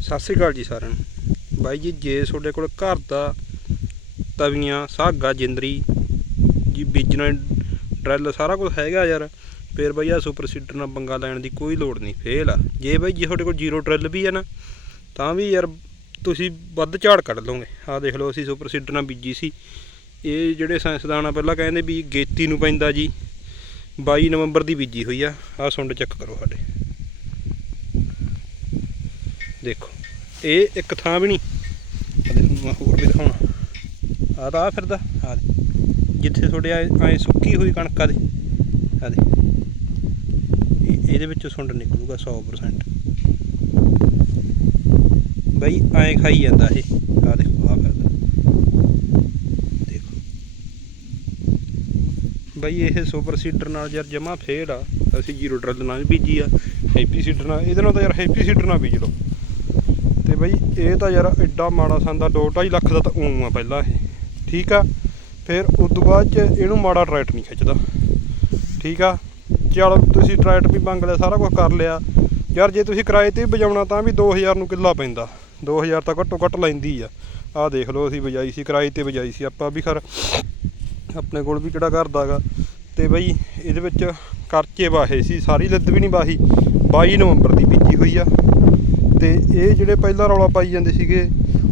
ਸਤਿ ਸ੍ਰੀ ਅਕਾਲ ਜੀ ਸਾਰਿਆਂ ਨੂੰ। ਬਾਈ ਜੀ, ਜੇ ਤੁਹਾਡੇ ਕੋਲ ਘਰ ਦਾ ਤਵੀਆਂ, ਸਾਗਾ, ਜਿੰਦਰੀ, ਜੀ ਬੀਜਣਾ, ਡਰੈਲ ਸਾਰਾ ਕੁਝ ਹੈਗਾ ਯਾਰ, ਫੇਰ ਬਾਈ ਆ ਸੁਪਰ ਸੀਡਰ ਨਾਲ ਪੰਗਾ ਲੈਣ ਦੀ ਕੋਈ ਲੋੜ ਨਹੀਂ, ਫੇਲ ਆ। ਜੇ ਬਾਈ ਜੇ ਤੁਹਾਡੇ ਕੋਲ ਜ਼ੀਰੋ ਡਰੈਲ ਵੀ ਹੈ ਨਾ, ਤਾਂ ਵੀ ਯਾਰ ਤੁਸੀਂ ਵੱਧ ਝਾੜ ਕੱਢ ਲਓਗੇ। ਆਹ ਦੇਖ ਲਓ, ਅਸੀਂ ਸੁਪਰ ਸੀਡਰ ਨਾਲ ਬੀਜੀ ਸੀ। ਇਹ ਜਿਹੜੇ ਸਾਇੰਸਦਾਨ ਆ, ਪਹਿਲਾਂ ਕਹਿੰਦੇ ਵੀ ਗੇਤੀ ਨੂੰ ਪੈਂਦਾ ਜੀ 22 ਨਵੰਬਰ ਦੀ ਬੀਜੀ ਹੋਈ ਆ। ਆਹ ਸੁੰਡ ਚੈੱਕ ਕਰੋ ਸਾਡੇ। ਦੇਖੋ। ਇਹ ਇੱਕ ਥਾਂ ਵੀ ਨਹੀਂ। ਆ ਦੇਖੋ, ਮੈਂ ਹੋਰ ਵੀ ਦਿਖਾਉਣਾ। ਆ ਤਾਂ ਆ ਫਿਰਦਾ। ਆ ਜਿੱਥੇ ਤੁਹਾਡੇ ਐ ਸੁੱਕੀ ਹੋਈ ਕਣਕਾਂ ਦੇ। ਆ ਦੇ ਇਹ- ਇਹਦੇ ਵਿੱਚੋਂ ਸੁੰਡ ਨਿਕਲੂਗਾ 100% ਬਈ, ਐਂ ਖਾਈ ਜਾਂਦਾ ਇਹ। ਆ ਦੇਖੋ ਆ ਫਿਰਦਾ। ਦੇਖੋ। ਬਈ, ਇਹ ਸੁਪਰ ਸੀਡਰ ਨਾਲ ਯਾਰ ਜਮਾ ਫੇਲ ਆ। ਅਸੀਂ ਜੀਰੋ ਡਰਲ ਨਾਲ ਵੀ ਬੀਜੀ ਆ। ਹੈਪੀ ਸੀਡਰ ਨਾਲ। ਇਹਦੇ ਨਾਲ ਤਾਂ ਯਾਰ ਹੈਪੀ ਸੀਡਰ ਨਾਲ ਬੀਜ ਲਓ। ਬਈ, ਇਹ ਤਾਂ ਯਾਰ ਐਡਾ ਮਾੜਾ ਸੰਦਾ 2.5 ਲੱਖ ਦਾ ਤਾਂ ਊਂ ਆ ਪਹਿਲਾਂ ਇਹ। ਠੀਕ ਆ? ਫਿਰ ਉਸ ਤੋਂ ਬਾਅਦ ਚ ਇਹਨੂੰ ਮਾੜਾ ਟਰੈਕਟ ਨਹੀਂ ਖਿੱਚਦਾ। ਠੀਕ ਆ? ਚਲ ਤੁਸੀਂ ਟਰੈਕਟ ਵੀ ਮੰਗ ਲਿਆ, ਸਾਰਾ ਕੁਝ ਕਰ ਲਿਆ। ਯਾਰ ਜੇ ਤੁਸੀਂ ਕਿਰਾਏ ਤੇ ਵੀ ਵਜਾਉਣਾ ਤਾਂ ਵੀ 2000 ਨੂੰ ਕਿੱਲਾ ਪੈਂਦਾ। 2000 ਤਾਂ ਘੱਟੋ ਘੱਟ ਲੈਂਦੀ ਆ। ਆਹ ਦੇਖ ਲਓ, ਅਸੀਂ ਵਜਾਈ ਸੀ, ਕਿਰਾਏ ਤੇ ਵਜਾਈ ਸੀ। ਆਪਾਂ ਵੀ ਖਰ ਆਪਣੇ ਕੋਲ ਵੀ ਕਿਹੜਾ ਕਰਦਾ ਗਾ। ਤੇ ਬਈ, ਇਹਦੇ ਵਿੱਚ ਕਰਚੇ ਵਾਹੇ ਸੀ, ਸਾਰੀ ਲੱਦ ਵੀ ਨਹੀਂ ਵਾਹੀ। 22 ਨਵੰਬਰ ਦੀ ਬੀਜੀ ਹੋਈ ਆ। ਤੇ ਇਹ ਜਿਹੜੇ ਪਹਿਲਾਂ ਰੌਲਾ ਪਾਈ ਜਾਂਦੇ ਸੀਗੇ,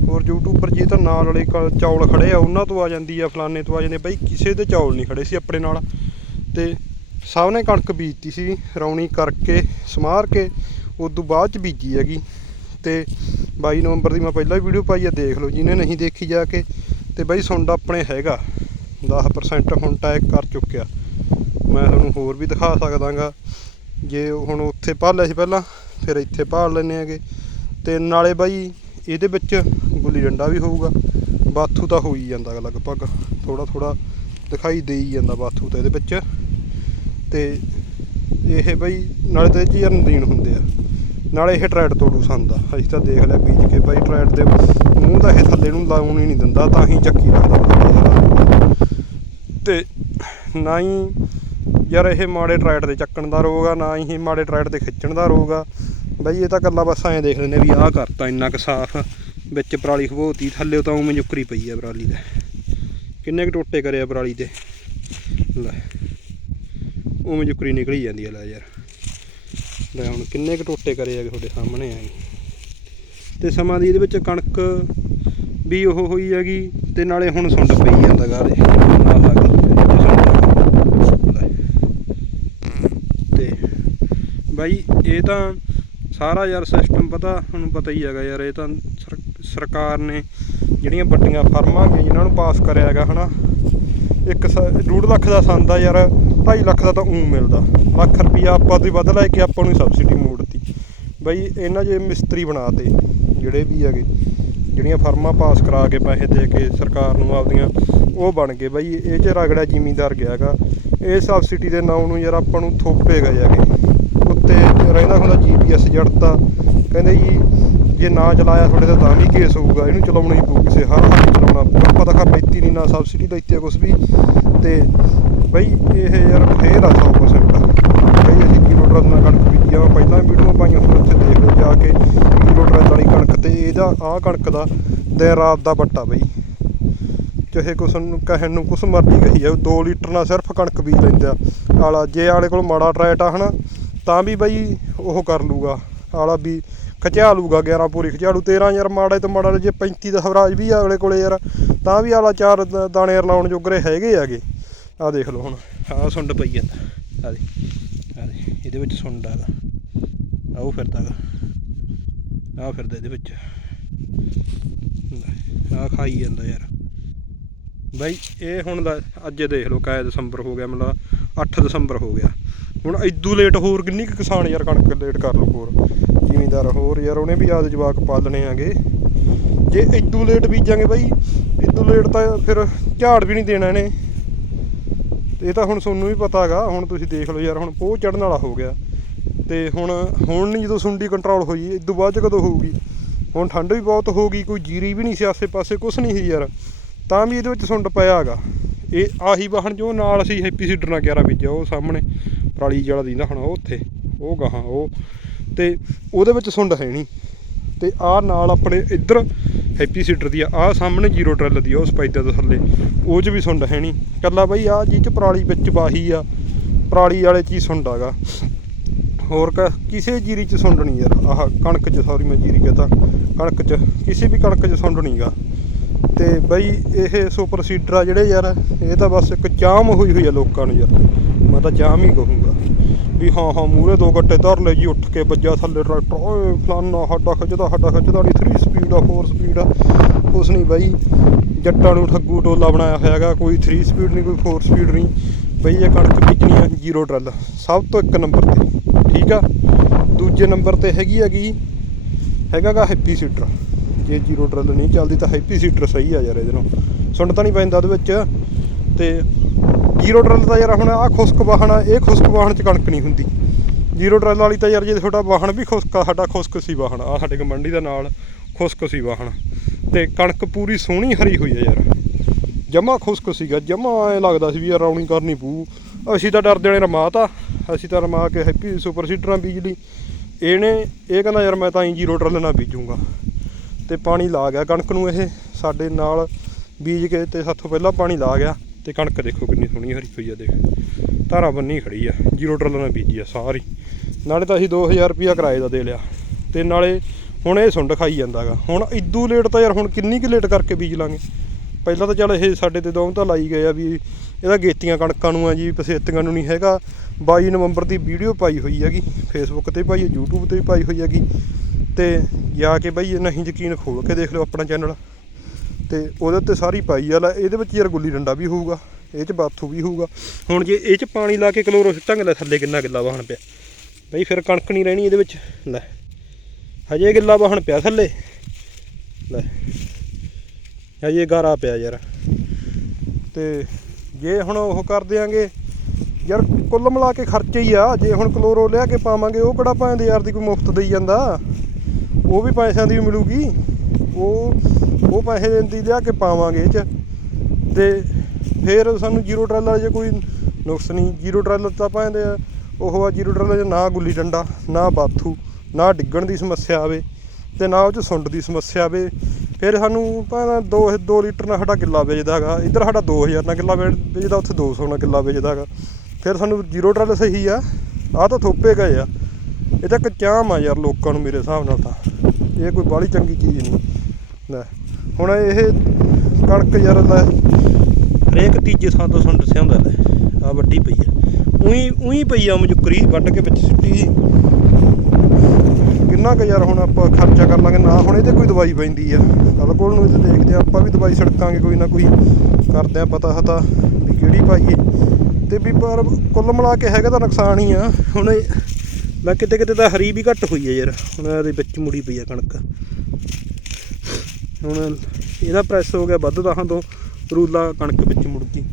ਹੋਰ ਯੂਟਿਊਬਰ ਜੀ ਤਾਂ ਨਾਲ ਵਾਲੇ ਕ- ਚੌਲ ਖੜੇ ਆ, ਉਹਨਾਂ ਤੋਂ ਆ ਜਾਂਦੀ ਆ, ਫਲਾਣੇ ਤੋਂ ਆ ਜਾਂਦੇ ਬਈ ਕਿਸੇ ਦੇ ਚੌਲ ਨਹੀਂ ਖੜੇ ਸੀ ਆਪਣੇ ਨਾਲ। ਤੇ ਸਭ ਨੇ ਕਣਕ ਬੀਜਤੀ ਸੀ, ਰੌਣੀ ਕਰਕੇ, ਸਮਾਰ ਕੇ ਉਸ ਤੋਂ ਬਾਅਦ ਚ ਬੀਜੀ ਹੈਗੀ। ਤੇ 22 ਨਵੰਬਰ ਦੀ ਮੈਂ ਪਹਿਲਾਂ ਵੀਡੀਓ ਪਾਈ ਆ, ਦੇਖ ਲਓ, ਜਿਹਨੇ ਨਹੀਂ ਦੇਖੀ ਜਾ ਕੇ। ਤੇ ਬਈ ਸੁੰਡ ਆਪਣੇ ਹੈਗਾ 10% ਹੁਣ ਟੈਗ ਕਰ ਚੁੱਕਿਆ। ਮੈਂ ਤੁਹਾਨੂੰ ਹੋਰ ਵੀ ਦਿਖਾ ਸਕਦਾਗਾ। ਜੇ ਹੁਣ ਉੱਥੇ ਭਾਲ ਲਿਆ ਸੀ ਪਹਿਲਾਂ ਫਿਰ ਇੱਥੇ ਭਾਲ ਲੈਨੇ ਹੈਗੇ। ਤੇ ਨਾਲੇ ਬਾਈ, ਇਹਦੇ ਵਿੱਚ ਗੁੱਲੀ ਡੰਡਾ ਵੀ ਹੋਊਗਾ। ਬਾਥੂ ਤਾਂ ਹੋ ਹੀ ਜਾਂਦਾ ਗਾ ਲਗਭਗ। ਥੋੜਾ ਥੋੜਾ ਦਿਖਾਈ ਦੇ ਹੀ ਜਾਂਦਾ ਬਾਥੂ ਤਾਂ ਇਹਦੇ ਵਿੱਚ। ਤੇ ਇਹ ਬਾਈ, ਨਾਲੇ ਤਾਂ ਜੀ ਨਦੀਨ ਹੁੰਦੇ ਆ। ਨਾਲੇ ਇਹ ਟਰੈਡ ਤੋੜੂ ਸੰਦਾ ਅਸੀਂ ਤਾਂ ਦੇਖ ਲਿਆ ਬੀਜ ਕੇ ਬਾਈ ਟਰੈਡ ਦੇ। ਮੂੰਹ ਦਾ ਇਹ ਥੱਲੇ ਨੂੰ ਲਾਉਣ ਹੀ ਨਹੀਂ ਦਿੰਦਾ, ਤਾਂ ਹੀ ਚੱਕੀ ਰੱਖਦਾ ਤੇ ਨਾ ਹੀ ਯਾਰ ਇਹ ਮਾੜੇ ਟਰੈਡ ਦੇ ਚੱਕਣ ਦਾ ਰੋਗ ਆ, ਨਾ ਹੀ ਮਾੜੇ ਟਰੈਡ ਦੇ ਖਿੱਚਣ ਦਾ ਰੋਗ ਆ। ਬਈ, ਇਹ ਤਾਂ ਕੱਲਾ ਬਸ ਐਂ ਦੇਖ ਲੈਂਦੇ ਵੀ ਆਹ ਕਰਤਾ, ਇੰਨਾ ਕੁ ਸਾਫ਼, ਵਿੱਚ ਪਰਾਲੀ ਖਬੋਤੀ, ਥੱਲੇ ਤਾਂ ਉਵੇਂ ਜੁਕਰੀ ਪਈ ਆ ਪਰਾਲੀ ਦੇ। ਕਿੰਨੇ ਕੁ ਟੋਟੇ ਕਰਿਆ ਪਰਾਲੀ ਦੇ। ਲੈ, ਉਵੇਂ ਜੁਕਰੀ ਨਿਕਲੀ ਜਾਂਦੀ ਆ, ਲੈ ਯਾਰ। ਲੈ, ਹੁਣ ਕਿੰਨੇ ਕੁ ਟੋਟੇ ਕਰੇ ਆ ਤੁਹਾਡੇ ਸਾਹਮਣੇ ਆ ਤੇ ਸਮਾਂ ਦੀ ਇਹਦੇ ਵਿੱਚ ਕਣਕ ਵੀ ਉਹ ਹੋਈ ਹੈਗੀ, ਤੇ ਨਾਲੇ ਹੁਣ ਸੁੰਡ ਪਈ ਜਾਂਦਾ ਗਾ ਦੇ। ਤੇ ਬਾਈ, ਇਹ ਤਾਂ ਸਾਰਾ ਯਾਰ ਸਿਸਟਮ ਪਤਾ ਤੁਹਾਨੂੰ ਪਤਾ ਹੀ ਹੈਗਾ ਯਾਰ, ਇਹ ਤਾਂ ਸਰਕਾਰ ਨੇ ਜਿਹੜੀਆਂ ਵੱਡੀਆਂ ਫਰਮਾਂ ਹੈਗੀਆਂ, ਜਿਨ੍ਹਾਂ ਨੂੰ ਪਾਸ ਕਰਿਆ ਹੈਗਾ, ਹਨਾ, ਇੱਕ ਸ- ਡੂਢ ਲੱਖ ਦਾ ਸੰਦ ਆ ਯਾਰ 2.5 ਲੱਖ ਦਾ ਤਾਂ ਉਂ ਮਿਲਦਾ। ਲੱਖ ਰੁਪਈਆ ਆਪਾਂ ਦੀ ਵੱਧ ਲੈ ਕੇ ਆਪਾਂ ਨੂੰ ਸਬਸਿਡੀ ਮੋੜਤੀ। ਬਈ, ਇਹਨਾਂ ਜੇ ਮਿਸਤਰੀ ਬਣਾਤੇ ਜਿਹੜੇ ਵੀ ਹੈਗੇ, ਜਿਹੜੀਆਂ ਫਰਮਾਂ ਪਾਸ ਕਰਾ ਕੇ ਪੈਸੇ ਦੇ ਕੇ ਸਰਕਾਰ ਨੂੰ ਆਪਦੀਆਂ, ਉਹ ਬਣ ਗਏ। ਬਈ, ਇਹ 'ਚ ਰਗੜਾ ਜ਼ਿਮੀਂਦਾਰ ਗਿਆ ਹੈਗਾ। ਇਹ ਸਬਸਿਡੀ ਦੇ ਨਾਂ ਨੂੰ ਯਾਰ ਆਪਾਂ ਨੂੰ ਥੋਪੇ ਗਏ ਹੈਗੇ ਉੱਤੇ ਰਹਿੰਦਾ ਹੁੰਦਾ ਜੀਪੀਐਸ ਜੜਤਾ। ਕਹਿੰਦੇ ਜੀ, ਜੇ ਨਾ ਚਲਾਇਆ ਤੁਹਾਡੇ ਤਾਂ ਤਾਂ ਵੀ ਕੇਸ ਹੋਊਗਾ। ਇਹਨੂੰ ਚਲਾਉਣਾ ਹੀ ਪਊ ਕਿਸੇ ਹਰ ਹਾਲ ਚਲਾਉਣਾ ਪਊ। ਆਪਾਂ ਤਾਂ ਖਾ ਲੈਤੀ ਨਹੀਂ, ਨਾ ਸਬਸਿਡੀ ਲੈਤੀ ਆ ਕੁਛ ਵੀ। ਤੇ ਬਈ ਇਹ ਯਾਰ ਫੇਰ ਆ 100% ਬਈ ਅਸੀਂ ਕਿਲੋ ਨਾਲ ਕਣਕ ਬੀਜੀ ਆ। ਪਹਿਲਾਂ ਵੀਡੀਓ ਪਾਈਆਂ ਹੋਣ ਉੱਥੇ ਦੇਖ ਲਓ ਜਾ ਕੇ। ਕਿਲੋ ਟਰਸ ਵਾਲੀ ਕਣਕ ਤੇ ਇਹਦਾ ਆਹ ਕਣਕ ਦਾ ਦਿਨ ਰਾਤ ਦਾ ਬੱਟਾ ਬਈ। ਚਾਹੇ ਕੁਛ ਨੂੰ ਕਹਿਣ ਨੂੰ ਕੁਛ ਮਰਜ਼ੀ ਕਹੀ ਜਾਓ 2 ਲੀਟਰ ਨਾਲ ਸਿਰਫ ਕਣਕ ਬੀਜ ਲੈਂਦਾ ਆਲਾ, ਜੇ ਆਲੇ ਕੋਲ ਮਾੜਾ ਟਰੈਟ ਆ ਹਨਾ, ਤਾਂ ਵੀ ਬਈ ਉਹ ਕਰ ਲੂਗਾ। ਆਲਾ ਵੀ ਖਿਚਾ ਲੂਗਾ 11 ਪੂਰੀ ਖਿਚਾ ਲੂ 13 ਯਾਰ ਮਾੜੇ ਤੋਂ ਮਾੜਾ ਜੇ 35 ਦਾ ਹਵਰਾਜ ਵੀ ਆ ਅਗਲੇ ਕੋਲੇ ਯਾਰ, ਤਾਂ ਵੀ ਆਲਾ ਚਾਰ ਦਾਣੇ ਲਾਉਣ ਜੋਗਰੇ ਹੈਗੇ ਆਗੇ ਆਹ ਦੇਖ ਲਓ ਹੁਣ। ਆਹ ਸੁੰਡ ਪਈ ਜਾਂਦਾ। ਆ ਦੇ ਆ ਦੇ, ਇਹਦੇ ਵਿੱਚ ਸੁੰਡ ਆਗਾ ਆਹ ਉਹ ਫਿਰਦਾ ਗਾ। ਆਹ ਫਿਰਦਾ ਇਹਦੇ ਵਿੱਚ। ਆਹ ਖਾਈ ਜਾਂਦਾ ਯਾਰ। ਬਾਈ, ਇਹ ਹੁਣ ਦਾ ਅੱਜ ਦੇਖ ਲਓ ਕਾਇ ਦਸੰਬਰ ਹੋ ਗਿਆ, ਮਤਲਬ 8 ਦਸੰਬਰ ਹੋ ਗਿਆ। ਹੁਣ ਇਦੋਂ ਲੇਟ ਹੋਰ ਕਿੰਨੀ ਕੁ ਕਿਸਾਨ ਯਾਰ ਕਣਕ ਲੇਟ ਕਰ ਲਓ ਹੋਰ? ਜ਼ਿਮੀਂਦਾਰ ਹੋਰ ਯਾਰ, ਉਹਨੇ ਵੀ ਆਦ ਜਵਾਕ ਪਾਲਣੇ ਆਗੇ ਜੇ ਇਦੋਂ ਲੇਟ ਬੀਜਾਂਗੇ ਬਾਈ ਇਦੋਂ ਲੇਟ ਤਾਂ ਫਿਰ ਝਾੜ ਵੀ ਨਹੀਂ ਦੇਣਾ ਇਹਨੇ। ਇਹ ਤਾਂ ਹੁਣ ਤੁਹਾਨੂੰ ਵੀ ਪਤਾ ਹੈਗਾ, ਹੁਣ ਤੁਸੀਂ ਦੇਖ ਲਓ ਯਾਰ, ਹੁਣ ਪੋਹ ਚੜਨ ਵਾਲਾ ਹੋ ਗਿਆ। ਤੇ ਹੁਣ ਹੁਣ ਨਹੀਂ ਜਦੋਂ ਸੁੰਡੀ ਕੰਟਰੋਲ ਹੋਈ ਇਦੋਂ ਬਾਅਦ ਚ ਕਦੋਂ ਹੋਊਗੀ? ਹੁਣ ਠੰਡ ਵੀ ਬਹੁਤ ਹੋ ਗਈ, ਕੋਈ ਜੀਰੀ ਵੀ ਨਹੀਂ ਸੀ ਆਸੇ ਪਾਸੇ, ਕੁਛ ਨਹੀਂ ਸੀ ਯਾਰ। ਤਾਂ ਵੀ ਇਹਦੇ ਵਿੱਚ ਸੁੰਡ ਪਿਆ ਹੈਗਾ। ਇਹ ਆਹੀ ਵਾਹਣ ਜੋ ਨਾਲ ਅਸੀਂ ਹੈਪੀ ਸੀਡਰ ਨਾਲ 11 ਬੀਜਿਆ, ਉਹ ਸਾਹਮਣੇ। ਪਰਾਲੀ ਜਿਹੜਾ ਦਿੰਦਾ ਹੁਣ ਉਹ ਉੱਥੇ, ਉਹ ਗਾਹਾਂ, ਉਹ ਤੇ ਉਹਦੇ ਵਿੱਚ ਸੁੰਡ ਹੈ ਨਹੀਂ। ਤੇ ਆਹ ਨਾਲ ਆਪਣੇ ਇੱਧਰ ਹੈਪੀ ਸੀਡਰ ਦੀ ਆ, ਆਹ ਸਾਹਮਣੇ ਜ਼ੀਰੋ ਟਰੈਲ ਦੀ ਆ ਉਸ ਪਾਈਦੇ ਤੋਂ ਥੱਲੇ, ਉਹ 'ਚ ਵੀ ਸੁੰਡ ਹੈ ਨਹੀਂ। ਕੱਲਾ ਬਈ ਆ ਜੀ ਚ ਪਰਾਲੀ ਵਿੱਚ ਬਾਹੀ ਆ, ਪਰਾਲੀ ਵਾਲੇ 'ਚ ਹੀ ਸੁੰਡ ਹੈਗਾ। ਹੋਰ ਕ, ਕਿਸੇ ਜੀਰੀ ਚ ਸੁੰਡ ਨਹੀਂ ਯਾਰ, ਆਹ ਕਣਕ ਚ ਸੌਰੀ ਮੈਂ ਜੀਰੀ ਕਹਤਾ, ਕਣਕ ਚ, ਕਿਸੇ ਵੀ ਕਣਕ ਚ ਸੁੰਡ ਨਹੀਂਗਾ ਤੇ ਬਈ ਇਹ ਸੁਪਰ ਸੀਡਰ ਆ ਜਿਹੜੇ ਯਾਰ, ਇਹ ਤਾਂ ਬਸ ਇੱਕ ਚਾਮ ਹੋਈ ਹੋਈ ਆ ਲੋਕਾਂ ਨੂੰ ਯਾਰ। ਮੈਂ ਤਾਂ ਜਾਮ ਹੀ ਕਹੂੰਗਾ ਵੀ ਹਾਂ ਹਾਂ ਮੂਰੇ ਦੋ ਗੱਟੇ ਧਰ ਲੈ ਜੀ, ਉੱਠ ਕੇ ਵੱਜਾ ਥੱਲੇ ਟਰੈਕਟਰ। ਓਏ, ਫਲਾਨਾ ਹੱਡਾ ਖਿੱਚਦਾ ਹੱਡਾ ਖਿੱਚਦਾ ਨਹੀਂ 3 ਸਪੀਡ ਆ 4 ਸਪੀਡ ਆ। ਕੁਛ ਨਹੀਂ ਬਾਈ, ਜੱਟਾਂ ਨੂੰ ਠੱਗੂ ਟੋਲਾ ਬਣਾਇਆ ਹੋਇਆਗਾ ਕੋਈ 3 ਸਪੀਡ ਨਹੀਂ, ਕੋਈ 4 ਸਪੀਡ ਨਹੀਂ। ਬਈ, ਇਹ ਕਣਕ ਬੀਜਣੀ ਆ ਜ਼ੀਰੋ ਡਰਲ ਸਭ ਤੋਂ ਇੱਕ ਨੰਬਰ ਤੇ, ਠੀਕ ਆ? ਦੂਜੇ ਨੰਬਰ ਤੇ ਹੈਗੀ ਹੈਗੀ, ਹੈਗਾਗਾ ਹੈਪੀ ਸੀਟਰ ਜੇ ਜ਼ੀਰੋ ਡਰਲ ਨਹੀਂ ਚੱਲਦੀ ਤਾਂ ਹੈਪੀ ਸੀਟਰ ਸਹੀ ਆ ਯਾਰ ਇਹਦੇ ਨਾਲ। ਸੁੰਡ ਤਾਂ ਨਹੀਂ ਪੈਂਦਾ ਉਹਦੇ ਵਿੱਚ। ਤੇ ਜ਼ੀਰੋ ਡਰਲ ਦਾ ਯਾਰ ਹੁਣ ਆਹ ਖੁਸ਼ਕ ਵਾਹਣ ਆ, ਇਹ ਖੁਸ਼ਕ ਵਾਹਣ ਚ ਕਣਕ ਨਹੀਂ ਹੁੰਦੀ। ਜ਼ੀਰੋ ਡਰਲ ਵਾਲੀ ਤਾਂ ਯਾਰ ਜੇ ਤੁਹਾਡਾ ਵਾਹਣ ਵੀ ਖੁਸ਼ਕ ਸਾਡਾ ਖੁਸ਼ਕ ਸੀ ਵਾਹਣ ਆ, ਸਾਡੇ ਗਮੰਡੀ ਦਾ ਨਾਲ ਖੁਸ਼ਕ ਸੀ ਵਾਹਣ ਤੇ ਕਣਕ ਪੂਰੀ ਸੋਹਣੀ ਹਰੀ ਹੋਈ ਆ ਯਾਰ। ਜਮਾ ਖੁਸ਼ਕ ਸੀਗਾ, ਜਮਾ ਐ ਲੱਗਦਾ ਸੀ ਵੀ ਯਾਰ ਰੌਣੀ ਕਰਨੀ ਪਊ। ਅਸੀਂ ਤਾਂ ਡਰਦੇ ਨੇ ਰਮਾਤਾ ਅਸੀਂ ਤਾਂ ਰਮਾ ਕੇ ਹੈਪੀ ਸੁਪਰ ਸੀਡਰਾਂ ਬੀਜ ਲਈ। ਇਹਨੇ, ਇਹ ਕਹਿੰਦਾ ਯਾਰ ਮੈਂ ਤਾਂ ਹੀ ਜ਼ੀਰੋ ਟਰਲ ਨਾਲ ਬੀਜੂੰਗਾ। ਤੇ ਪਾਣੀ ਲਾ ਗਿਆ ਕਣਕ ਨੂੰ ਇਹ, ਸਾਡੇ ਨਾਲ ਬੀਜ ਕੇ ਤੇ ਸਾਥੋਂ ਪਹਿਲਾਂ ਪਾਣੀ ਲਾ ਗਿਆ। ਤੇ ਕਣਕ ਦੇਖੋ ਕਿੰਨੀ ਸੋਹਣੀ ਹਰੀ ਹੋਈ ਆ ਦੇਖ। ਧਾਰਾ ਬੰਨੀ ਖੜੀ ਆ, ਜ਼ੀਰੋ ਟਰਲ ਨਾਲ ਬੀਜੀ ਆ ਸਾਰੀ। ਨਾਲੇ ਤਾਂ ਅਸੀਂ 2000 ਰੁਪਿਆ ਕਿਰਾਏ ਦਾ ਦੇ ਲਿਆ। ਤੇ ਨਾਲੇ ਹੁਣ ਇਹ ਸੁੰਡ ਖਾਈ ਜਾਂਦਾਗਾ ਹੁਣ ਇਦੂ ਲੇਟ ਤਾਂ ਯਾਰ ਹੁਣ ਕਿੰਨੀ ਕੁ ਲੇਟ ਕਰਕੇ ਬੀਜ ਲਾਂਗੇ? ਪਹਿਲਾਂ ਤਾਂ ਚੱਲ ਇਹ ਸਾਡੇ ਤੇ ਦੋਵੇਂ ਤਾਂ ਲਾਈ ਗਏ ਆ ਵੀ ਇਹਦਾ ਗੇਤੀਆਂ ਕਣਕਾਂ ਨੂੰ ਆ ਜੀ, ਪਸੇਤੀਆਂ ਨੂੰ ਨਹੀਂ ਹੈਗਾ। 22 ਨਵੰਬਰ ਦੀ ਵੀਡੀਓ ਪਾਈ ਹੋਈ ਹੈਗੀ ਫੇਸਬੁੱਕ ਤੇ ਪਾਈ ਹੈ YouTube ਤੇ ਵੀ ਪਾਈ ਹੋਈ ਹੈਗੀ। ਤੇ ਜਾ ਕੇ ਬਈ ਇਹ ਨਹੀਂ ਯਕੀਨ ਖੋਲ ਕੇ ਦੇਖ ਲਿਓ ਆਪਣਾ ਚੈਨਲ ਤੇ ਉਹਦੇ ਉੱਤੇ ਸਾਰੀ ਪਾਈ ਆ ਲੈ, ਇਹਦੇ ਵਿੱਚ ਯਾਰ ਗੁੱਲੀ ਡੰਡਾ ਵੀ ਹੋਊਗਾ, ਇਹ ਚ ਬਾਥੂ ਵੀ ਹੋਊਗਾ। ਹੁਣ ਜੇ ਇਹ ਚ ਪਾਣੀ ਲਾ ਕੇ ਕਲੋਰੋ ਸਿੱਟਾਂਗੇ, ਲੈ ਥੱਲੇ ਕਿੰਨਾ ਗਿੱਲਾ ਵਾਹਣ ਪਿਆ। ਬਈ ਫਿਰ ਕਣਕ ਨਹੀਂ ਰਹਿਣੀ ਇਹਦੇ ਵਿੱਚ, ਲੈ। ਹਜੇ ਗਿੱਲਾ ਵਾਹਣ ਪਿਆ ਥੱਲੇ। ਲੈ। ਹਜੇ ਗਾਰਾ ਪਿਆ ਯਾਰ। ਤੇ ਜੇ ਹੁਣ ਉਹ ਕਰ ਦਿਆਂਗੇ, ਯਾਰ ਕੁੱਲ ਮਿਲਾ ਕੇ ਖਰਚੇ ਹੀ ਆ। ਜੇ ਹੁਣ ਕਲੋਰੋ ਲਿਆ ਕੇ ਪਾਵਾਂਗੇ, ਉਹ ਕਿਹੜਾ ਭਾਵੇਂ ਯਾਰ ਦੀ ਕੋਈ ਮੁਫਤ ਦੇਈ ਜਾਂਦਾ? ਉਹ ਵੀ ਪੈਸਿਆਂ ਦੀ ਮਿਲੂਗੀ। ਉਹ ਉਹ ਪੈਸੇ ਦਿੰਦੀ ਲਿਆ ਕੇ ਪਾਵਾਂਗੇ ਇਹ ਚ। ਤੇ ਫਿਰ ਸਾਨੂੰ ਜ਼ੀਰੋ ਟਰੈਲਰ ਜੇ ਕੋਈ ਨੁਕਸ ਨਹੀਂ, ਜ਼ੀਰੋ ਟਰੈਲਰ ਤਾਂ ਪਾਉਂਦੇ ਆ ਉਹ ਆ ਜ਼ੀਰੋ ਟਰੈਲਰ 'ਚ ਨਾ ਗੁੱਲੀ ਡੰਡਾ, ਨਾ ਬਾਥੂ, ਨਾ ਡਿੱਗਣ ਦੀ ਸਮੱਸਿਆ ਆਵੇ ਤੇ ਨਾ ਉਹ ਚ ਸੁੰਡ ਦੀ ਸਮੱਸਿਆ ਆਵੇ। ਫਿਰ ਸਾਨੂੰ ਭਾਵੇਂ 2 2 ਲੀਟਰ ਨਾਲ ਸਾਡਾ ਕਿੱਲਾ ਵੇਚਦਾ ਹੈਗਾ, ਇੱਧਰ ਸਾਡਾ 2000 ਨਾਲ ਕਿੱਲਾ ਵੇਚ- ਵੇਚਦਾ ਉੱਥੇ 200 ਨਾਲ ਕਿੱਲਾ ਵੇਚਦਾ ਹੈਗਾ। ਫਿਰ ਸਾਨੂੰ ਜ਼ੀਰੋ ਟਰੈਲ ਸਹੀ ਆ, ਆਹ ਤਾਂ ਥੋਪੇ ਗਏ ਆ। ਇਹ ਤਾਂ ਕਚਾਮ ਆ ਯਾਰ ਲੋਕਾਂ ਨੂੰ ਮੇਰੇ ਹਿਸਾਬ ਨਾਲ ਤਾਂ, ਇਹ ਕੋਈ ਬਾਹਲੀ ਚੰਗੀ ਚੀਜ਼ ਨਹੀਂ। ਲੈ। ਹੁਣ ਇਹ ਕਣਕ ਯਾਰ ਲੈ। ਹਰੇਕ ਤੀਜੇ ਥਾਂ ਤੋਂ ਸੁਣ ਦੱਸਿਆ ਹੁੰਦਾ ਲੈ ਆ ਵੱਡੀ ਪਈ ਆ। ਉਹੀ ਉਹੀ ਪਈ ਆ ਮਜੁਕਰੀ ਵੱਢ ਕੇ ਵਿੱਚ ਸਿੱਟੀ। ਕਿੰਨਾ ਕੁ ਯਾਰ ਹੁਣ ਆਪਾਂ ਖਰਚਾ ਕਰ ਲਾਂਗੇ ਨਾ ਹੁਣ ਇਹਦੇ ਕੋਈ ਦਵਾਈ ਪੈਂਦੀ ਆ। ਕੱਲ ਕੋਲ ਨੂੰ ਇਹ ਦੇਖਦੇ ਆ ਆਪਾਂ ਵੀ ਦਵਾਈ ਛੜਕਾਂਗੇ ਕੋਈ ਨਾ ਕੋਈ ਕਰਦੇ ਆ ਪਤਾ ਹਤਾ ਵੀ ਕਿਹੜੀ ਪਾਈਏ। ਤੇ ਵੀ ਪਰ ਕੁੱਲ ਮਿਲਾ ਕੇ ਹੈਗਾ ਤਾਂ ਨੁਕਸਾਨ ਹੀ ਆ। ਹੁਣ ਮੈਂ ਕਿਤੇ ਕਿਤੇ ਤਾਂ ਹਰੀ ਵੀ ਘੱਟ ਹੋਈ ਆ ਯਾਰ ਹੁਣ ਇਹਦੇ ਵਿੱਚ ਮੁੜੀ ਪਈ ਆ ਕਣਕ। ਹੁਣ ਇਹਦਾ ਪ੍ਰੈਸ ਹੋ ਗਿਆ ਵੱਧ ਦਹਾਂ ਤੋਂ, ਰੂਲਾ ਕਣਕ ਵਿੱਚ ਮੁੜ ਗਈ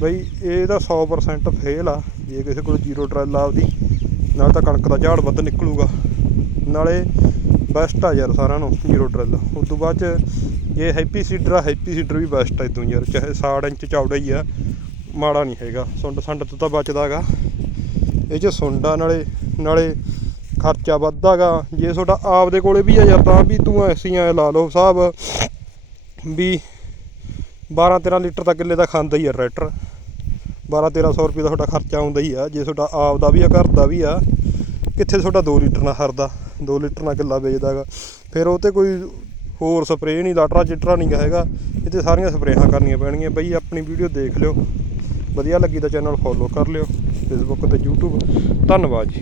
ਬਈ ਇਹ ਤਾਂ 100% ਫੇਲ ਆ, ਜੇ ਕਿਸੇ ਕੋਲ ਜ਼ੀਰੋ ਟਰੈਲ ਆ ਆਪਦੀ, ਨਾਲ ਤਾਂ ਕਣਕ ਦਾ ਝਾੜ ਵੱਧ ਨਿਕਲੂਗਾ। ਨਾਲੇ ਬੈਸਟ ਆ ਯਾਰ ਸਾਰਿਆਂ ਨੂੰ ਜ਼ੀਰੋ ਟਰੈਲ ਉਸ ਤੋਂ ਬਾਅਦ ਚ ਜੇ ਹੈਪੀ ਸੀਡਰ ਆ ਹੈਪੀ ਸੀਡਰ ਵੀ ਬੈਸਟ ਆ ਇਦੋਂ ਯਾਰ, ਚਾਹੇ 60 ਇੰਚ ਚੌੜਾ ਹੀ ਆ, ਮਾੜਾ ਨਹੀਂ ਹੈਗਾ। ਸੁੰਡ ਸੰਡ ਤੋਂ ਤਾਂ ਬਚਦਾਗਾ ਇਹ ਚ ਸੁੰਡਾ ਨਾਲੇ ਨਾਲੇ ਖਰਚਾ ਵੱਧਦਾਗਾ। ਜੇ ਤੁਹਾਡਾ ਆਪਦੇ ਕੋਲੇ ਵੀ ਆ ਯਾਰ, ਤਾਂ ਵੀ ਤੂੰ ਐਸੀ ਐ ਲਾ ਲਓ ਸਾਹਿਬ ਵੀ 12 13 ਲੀਟਰ ਤਾਂ ਕਿੱਲੇ ਦਾ ਖਾਂਦਾ ਹੀ ਆ ਟਰੈਕਟਰ। 12 1300 ਰੁਪਏ ਦਾ ਤੁਹਾਡਾ ਖਰਚਾ ਆਉਂਦਾ ਹੀ ਆ। ਜੇ ਤੁਹਾਡਾ ਆਪ ਦਾ ਵੀ ਆ, ਘਰ ਦਾ ਵੀ ਆ, ਕਿੱਥੇ ਤੁਹਾਡਾ 2 ਲੀਟਰ ਨਾਲ ਹਰਦਾ? 2 ਲੀਟਰ ਨਾਲ ਕਿੱਲਾ ਵੇਚਦਾਗਾ। ਫਿਰ ਉਹ ਤੇ ਕੋਈ ਹੋਰ ਸਪਰੇਅ ਨਹੀਂ, ਲਾਟਰਾ ਚਿਟਰਾ ਨਹੀਂ ਗਾ ਹੈਗਾ। ਇਹ ਤੇ ਸਾਰੀਆਂ ਸਪਰੇਹਾਂ ਕਰਨੀਆਂ ਪੈਣਗੀਆਂ। ਬਈ ਆਪਣੀ ਵੀਡੀਓ ਦੇਖ ਲਿਓ। ਵਧੀਆ ਲੱਗੀ ਤਾਂ ਚੈਨਲ ਫੋਲੋ ਕਰ ਲਿਓ। ਫੇਸਬੁੱਕ ਤੇ YouTube ਧੰਨਵਾਦ ਜੀ।